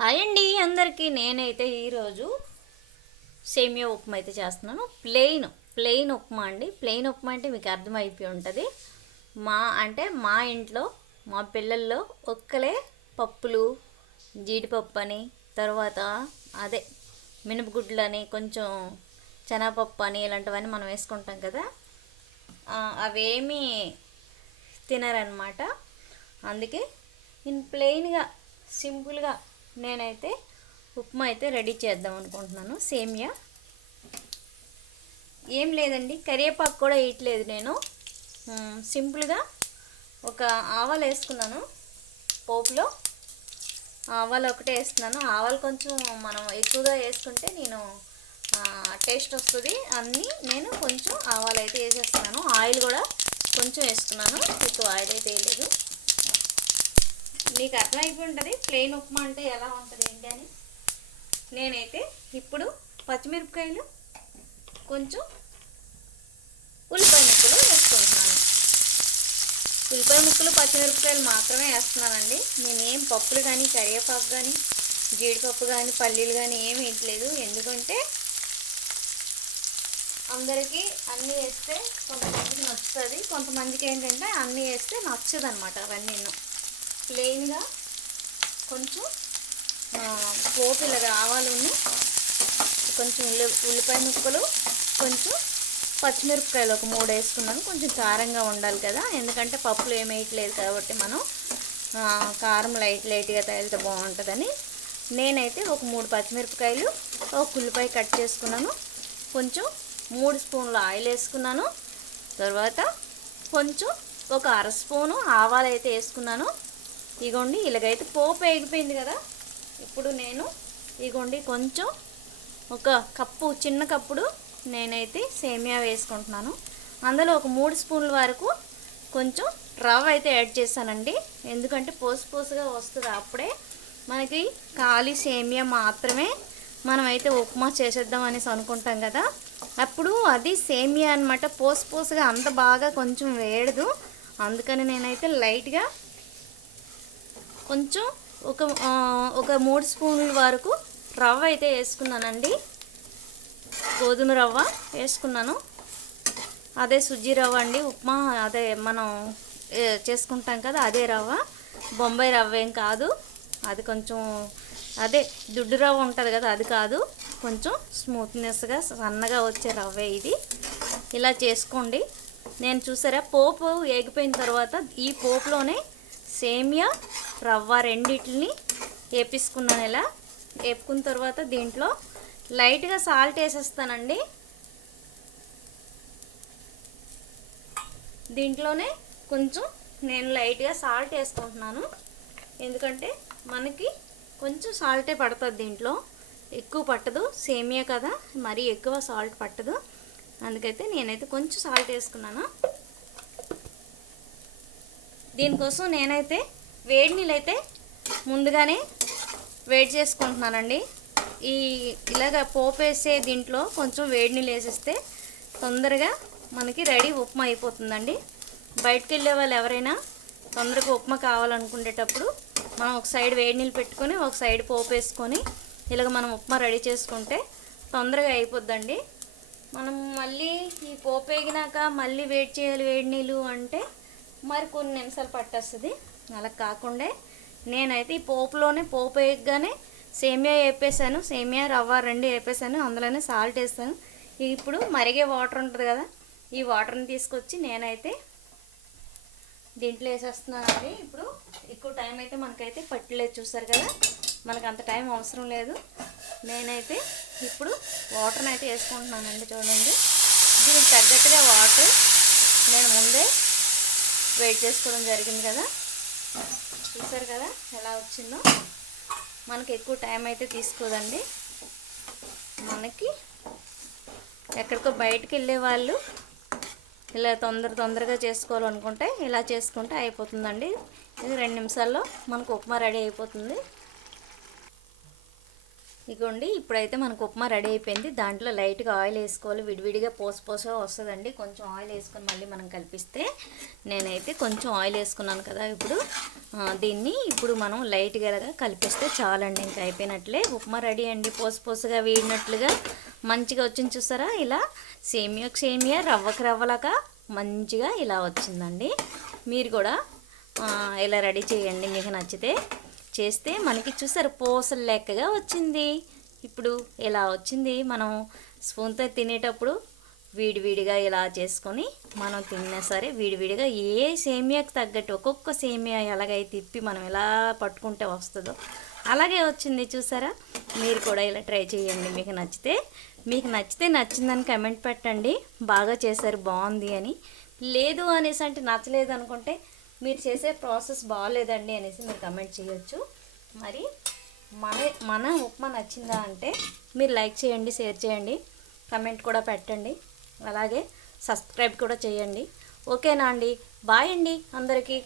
Hi అండి అందరికీ. నేనైతే ఈరోజు సేమియా ఉప్మా అయితే చేస్తున్నాను. ప్లెయిన్ ఉప్మా అండి. ప్లెయిన్ ఉప్మా అంటే మీకు అర్థమైపోయి ఉంటుంది. మా ఇంట్లో మా పిల్లల్లో ఒక్కలే పప్పులు, జీడిపప్పు అని, తర్వాత అదే మినపగుడ్లు అని, కొంచెం శనగపప్పు అని ఇలాంటివన్నీ మనం వేసుకుంటాం కదా, అవేమీ తినరనమాట. అందుకే నేను ప్లెయిన్గా సింపుల్గా నేనైతే ఉప్మా అయితే రెడీ చేద్దాం అనుకుంటున్నాను. సేమియా ఏం లేదండి, కరివేపాకు కూడా వేయట్లేదు నేను. సింపుల్గా ఒక ఆవాలు వేసుకున్నాను. పోపులో ఆవాలు ఒకటే వేస్తున్నాను. ఆవాలు కొంచెం మనం ఎక్కువగా వేసుకుంటే టేస్ట్ వస్తుంది. నేను కొంచెం ఆవాలు అయితే వేసేస్తున్నాను. ఆయిల్ కూడా కొంచెం వేసుకున్నాను, ఎక్కువ ఆయిల్ అయితే వేయలేదు. మీకు అర్థమైపోయి ఉంటుంది ప్లెయిన్ ఉప్మా అంటే ఎలా ఉంటుంది ఏంటి అని. నేనైతే ఇప్పుడు పచ్చిమిరపకాయలు, కొంచెం ఉల్లిపాయ ముక్కలు వేసుకుంటున్నాను. ఉల్లిపాయ ముక్కలు, పచ్చిమిరపకాయలు మాత్రమే వేస్తున్నానండి. నేనేం పప్పులు కానీ, కరివేపాకు కానీ, జీడిపప్పు కానీ, పల్లీలు కానీ ఏమి వేయట్లేదు. ఎందుకంటే అందరికీ అన్నీ వేస్తే కొంతమందికి నచ్చుతుంది, కొంతమందికి ఏంటంటే అన్నీ వేస్తే నచ్చదు అనమాట. అవన్నీ ప్లెయిన్గా కొంచెం పోపు ఇలాగా ఆవాలు, కొంచెం ఉల్లిపాయ ముక్కలు, కొంచెం పచ్చిమిరపకాయలు ఒక 3 వేసుకున్నాను. కొంచెం కారంగా ఉండాలి కదా, ఎందుకంటే పప్పులు ఏమి వేయట్లేదు కాబట్టి మనం కారం లైట్గా తగిలితే బాగుంటుందని నేనైతే ఒక 3 పచ్చిమిరపకాయలు, ఒక ఉల్లిపాయ కట్ చేసుకున్నాను. కొంచెం 3 స్పూన్ల ఆయిల్ వేసుకున్నాను. తర్వాత కొంచెం ఒక 1/2 స్పూను ఆవాలు అయితే వేసుకున్నాను. ఇగోండి ఇలాగైతే పోపు వేగిపోయింది కదా. ఇప్పుడు నేను ఇగోండి కొంచెం ఒక కప్పు, చిన్న కప్పుడు నేనైతే సేమియా వేసుకుంటున్నాను. అందులో ఒక 3 స్పూన్ల వరకు కొంచెం రవ్వ అయితే యాడ్ చేశానండి. ఎందుకంటే పోసుగా వస్తుంది. అప్పుడే మనకి ఖాళీ సేమియా మాత్రమే మనమైతే ఉప్మా చేసేద్దాం అనేసి అనుకుంటాం కదా, అప్పుడు అది సేమియా అనమాట. పోసుగా అంత బాగా కొంచెం వేయదు. అందుకని నేనైతే లైట్గా కొంచెం ఒక 3 స్పూన్ల వరకు రవ్వ అయితే వేసుకున్నానండి. గోధుమ రవ్వ వేసుకున్నాను. అదే సుజ్జి రవ్వ అండి. ఉప్మా అదే మనం చేసుకుంటాం కదా, అదే రవ్వ. బొంబాయి రవ్వ ఏం కాదు. అది కొంచెం అదే దుడ్డు రవ్వ ఉంటుంది కదా, అది కాదు. కొంచెం స్మూత్నెస్గా సన్నగా వచ్చే రవ్వే ఇది. ఇలా చేసుకోండి. నేను చూసారా పోపు వేగిపోయిన తర్వాత ఈ పోపులోనే సేమియా, రవ్వ రెండిటిని వేపించుకున్నాను. ఇలా వేపుకున్న తర్వాత దీంట్లో లైట్గా సాల్ట్ వేసేస్తానండి. దీంట్లోనే కొంచెం నేను లైట్గా సాల్ట్ వేసుకుంటున్నాను. ఎందుకంటే మనకి కొంచెం సాల్టే పడుతుంది దీంట్లో, ఎక్కువ పట్టదు. సేమియా కదా, మరీ ఎక్కువ సాల్ట్ పట్టదు. అందుకైతే నేనైతే కొంచెం సాల్ట్ వేసుకున్నాను. దీనికోసం నేనైతే వేడి నీళ్ళు అయితే ముందుగానే వేడి చేసుకుంటున్నానండి. ఇలాగ పోపు వేసే దీంట్లో కొంచెం వేడి నీళ్ళు వేసేస్తే తొందరగా మనకి రెడీ ఉప్మా అయిపోతుందండి. బయటకు వెళ్ళే వాళ్ళు ఎవరైనా తొందరగా ఉప్మా కావాలనుకునేటప్పుడు మనం ఒక సైడ్ వేడి నీళ్ళు పెట్టుకొని, ఒక సైడ్ పోపు వేసుకొని ఇలాగ మనం ఉప్మా రెడీ చేసుకుంటే తొందరగా అయిపోద్దండి. మనం మళ్ళీ ఈ పోపు వేగినాక మళ్ళీ వేడి చేయాలి వేడి నీళ్ళు అంటే మరి కొన్ని నిమిషాలు పట్టేస్తుంది. అలా కాకుండా నేనైతే ఈ పోపులోనే పోపు వేయగానే సేమియా వేపేసాను. సేమియా, రవ్వ రెండు వేపేసాను. అందులోనే సాల్ట్ వేసాను. ఇప్పుడు మరిగే వాటర్ ఉంటుంది కదా, ఈ వాటర్ని తీసుకొచ్చి నేనైతే దీంట్లో వేసేస్తున్నానండి. ఇప్పుడు ఎక్కువ టైం అయితే మనకైతే పట్టలేదు, చూసారు కదా. మనకు అంత టైం అవసరం లేదు. నేనైతే ఇప్పుడు వాటర్ని అయితే వేసుకుంటున్నానండి. చూడండి, దీనికి తగ్గట్టుగా వాటర్ నేను ముందే వెయిట్ చేసుకోవడం జరిగింది కదా. చూసారు కదా ఎలా వచ్చిందో. మనకి ఎక్కువ టైం అయితే తీసుకోదండి. మనకి ఎక్కడికో బయటకు వెళ్ళే వాళ్ళు ఇలా తొందరగా చేసుకోవాలనుకుంటే ఇలా చేసుకుంటే అయిపోతుందండి. ఇది 2 నిమిషాల్లో మనకు ఉప్మా రెడీ అయిపోతుంది. ఇగోండి ఇప్పుడైతే మనకు ఉప్మా రెడీ అయిపోయింది. దాంట్లో లైట్గా ఆయిల్ వేసుకోవాలి. విడివిడిగా పోసపోసగా వస్తుందండి. కొంచెం ఆయిల్ వేసుకొని మళ్ళీ మనం కలిపిస్తే, నేనైతే కొంచెం ఆయిల్ వేసుకున్నాను కదా. దీన్ని ఇప్పుడు మనం లైట్గా కలిపిస్తే చాలండి, ఇంకా అయిపోయినట్లే. ఉప్మా రెడీ అండి. పోసపోసగా వేడినట్లుగా మంచిగా వచ్చింది చూసారా. ఇలా సేమియాకు సేమియా, రవ్వకు రవ్వలాగా మంచిగా ఇలా వచ్చిందండి. మీరు కూడా ఇలా రెడీ చేయండి, మీకు నచ్చితే చేస్తే. మనకి చూసారు పూసలు లెక్కగా వచ్చింది. ఇప్పుడు ఇలా వచ్చింది. మనం స్పూన్తో తినేటప్పుడు విడివిడిగా ఇలా చేసుకొని మనం తిన్నా సరే, విడివిడిగా ఏ సేమియాకి తగ్గట్టు ఒక్కొక్క సేమియా ఎలాగైతే తిప్పి మనం ఎలా పట్టుకుంటే వస్తుందో అలాగే వచ్చింది చూసారా. మీరు కూడా ఇలా ట్రై చేయండి, మీకు నచ్చితే. మీకు నచ్చితే నచ్చిందని కమెంట్ పెట్టండి, బాగా చేశారు బాగుంది అని. లేదు అనేసి అంటే నచ్చలేదు అనుకుంటే, మీరు చేసే ప్రాసెస్ బాగాలేదండి అనేసి మీరు కమెంట్ చేయొచ్చు. మరి మన ఉప్మా నచ్చిందా అంటే మీరు లైక్ చేయండి, షేర్ చేయండి, కమెంట్ కూడా పెట్టండి, అలాగే సబ్స్క్రైబ్ కూడా చేయండి. ఓకేనా అండి? బాయ్ అండి అందరికీ.